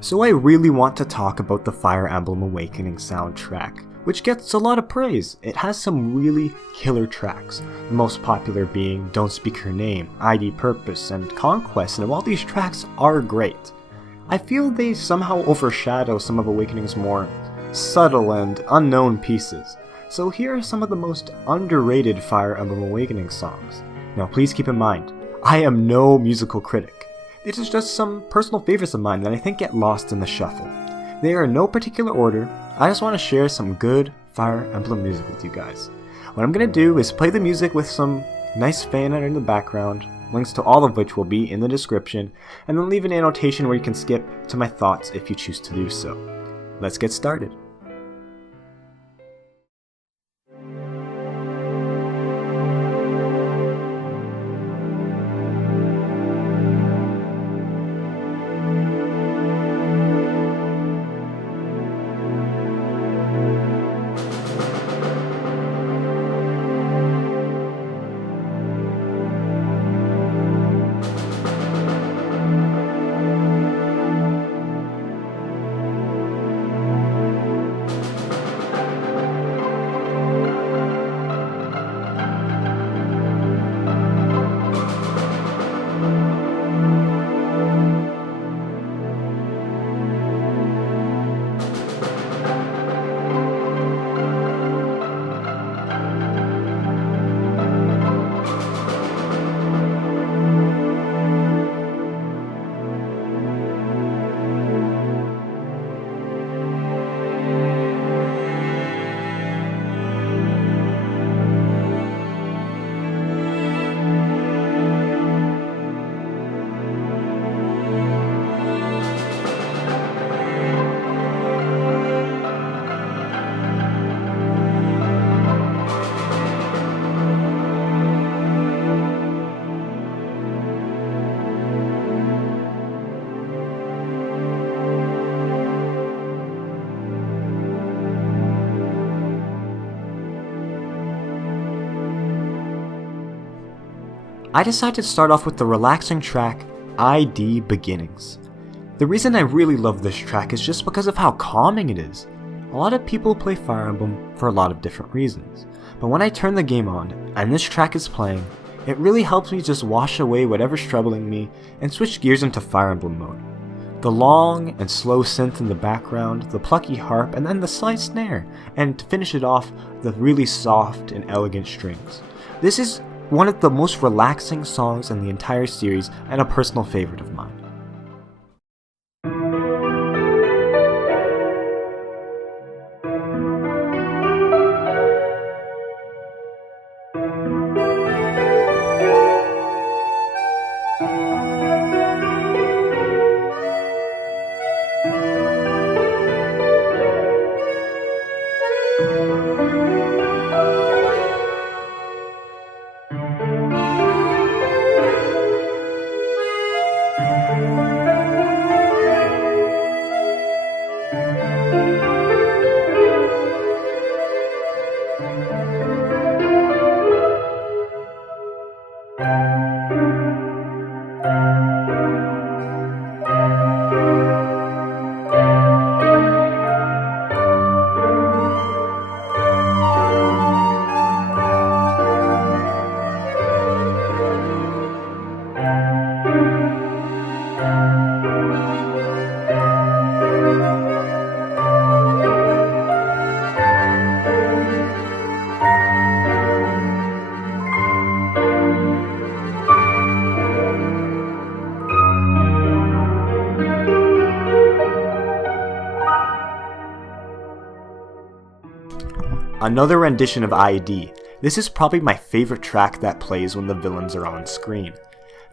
So I really want to talk about the Fire Emblem Awakening soundtrack, which gets a lot of praise. It has some really killer tracks, the most popular being Don't Speak Her Name, ID Purpose, and Conquest, and while these tracks are great, I feel they somehow overshadow some of Awakening's more subtle and unknown pieces. So here are some of the most underrated Fire Emblem Awakening songs. Now please keep in mind, I am no musical critic. These are just some personal favorites of mine that I think get lost in the shuffle. They are in no particular order, I just want to share some good Fire Emblem music with you guys. What I'm going to do is play the music with some nice fan art in the background, links to all of which will be in the description, and then leave an annotation where you can skip to my thoughts if you choose to do so. Let's get started. I decided to start off with the relaxing track, ID Beginnings. The reason I really love this track is just because of how calming it is. A lot of people play Fire Emblem for a lot of different reasons, but when I turn the game on and this track is playing, it really helps me just wash away whatever's troubling me and switch gears into Fire Emblem mode. The long and slow synth in the background, the plucky harp, and then the slight snare, and to finish it off, the really soft and elegant strings. This is one of the most relaxing songs in the entire series and a personal favorite of mine. Another rendition of ID. This is probably my favorite track that plays when the villains are on screen.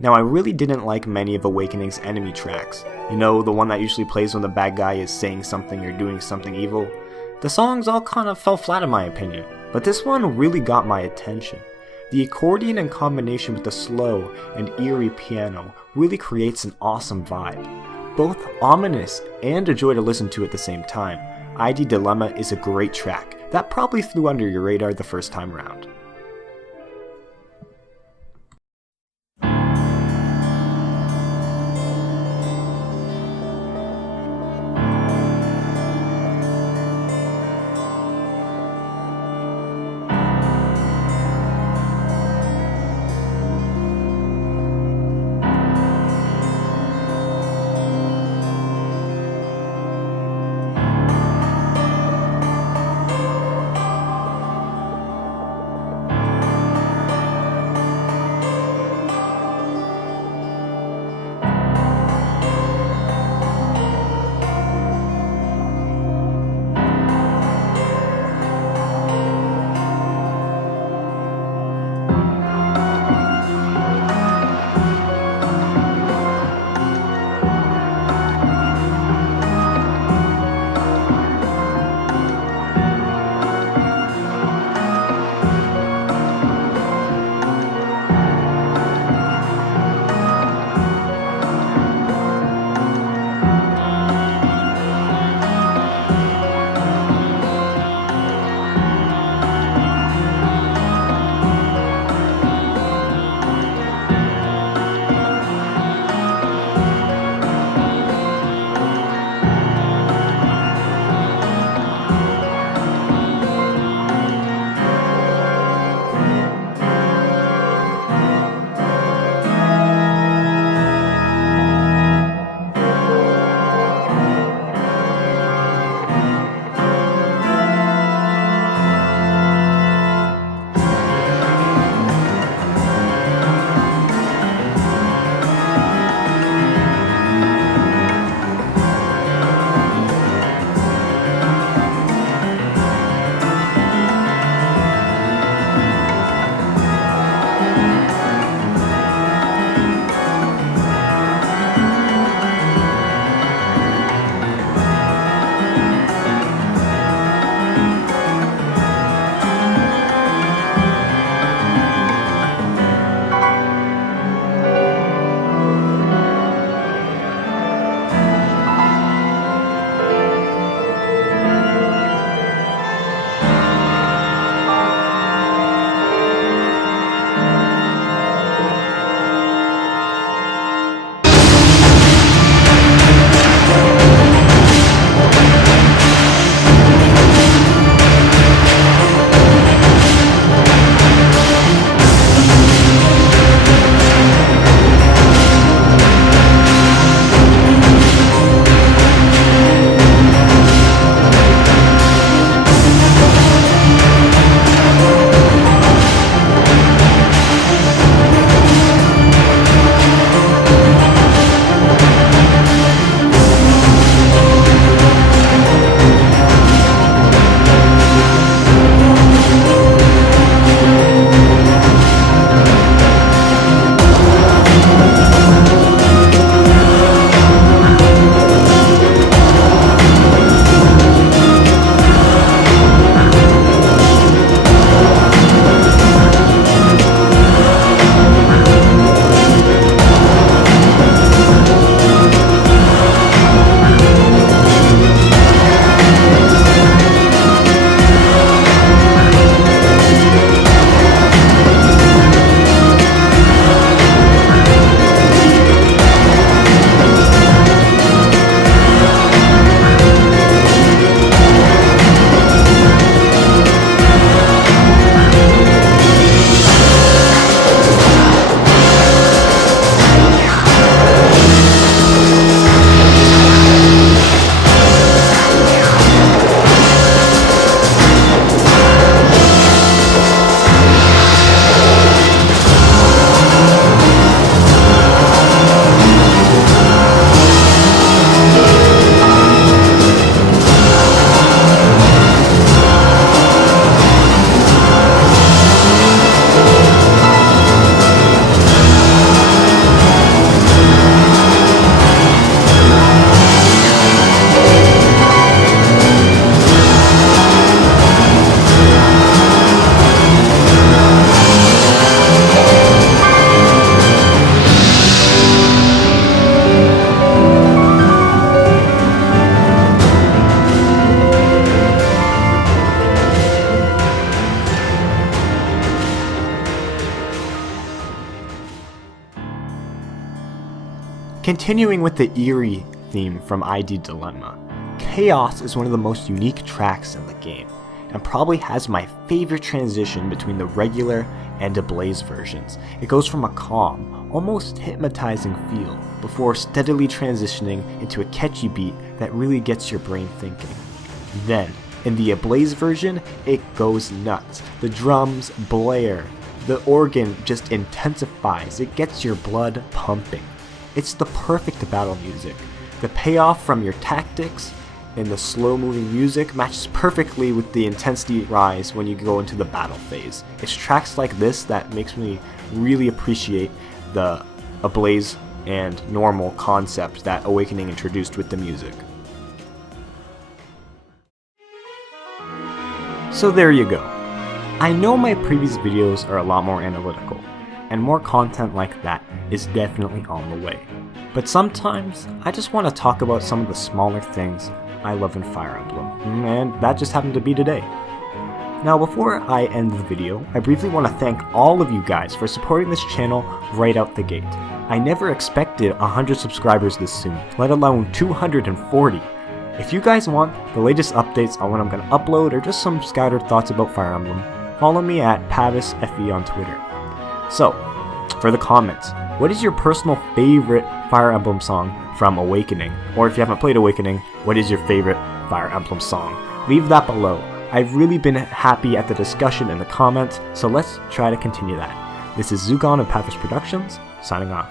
Now I really didn't like many of Awakening's enemy tracks. You know, the one that usually plays when the bad guy is saying something or doing something evil. The songs all kind of fell flat in my opinion, but this one really got my attention. The accordion in combination with the slow and eerie piano really creates an awesome vibe. Both ominous and a joy to listen to at the same time. ID Dilemma is a great track that probably flew under your radar the first time around. Continuing with the eerie theme from ID Dilemma, Chaos is one of the most unique tracks in the game, and probably has my favorite transition between the regular and Ablaze versions. It goes from a calm, almost hypnotizing feel, before steadily transitioning into a catchy beat that really gets your brain thinking. Then, in the Ablaze version, it goes nuts. The drums blare, the organ just intensifies, it gets your blood pumping. It's the perfect battle music. The payoff from your tactics and the slow-moving music matches perfectly with the intensity rise when you go into the battle phase. It's tracks like this that makes me really appreciate the Ablaze and normal concept that Awakening introduced with the music. So there you go. I know my previous videos are a lot more analytical, and more content like that is definitely on the way. But sometimes, I just want to talk about some of the smaller things I love in Fire Emblem, and that just happened to be today. Now before I end the video, I briefly want to thank all of you guys for supporting this channel right out the gate. I never expected 100 subscribers this soon, let alone 240. If you guys want the latest updates on what I'm going to upload or just some scattered thoughts about Fire Emblem, follow me at PavisFE on Twitter. So, for the comments, what is your personal favorite Fire Emblem song from Awakening? Or if you haven't played Awakening, what is your favorite Fire Emblem song? Leave that below. I've really been happy at the discussion in the comments, so let's try to continue that. This is Zugon of Pavis Productions, signing off.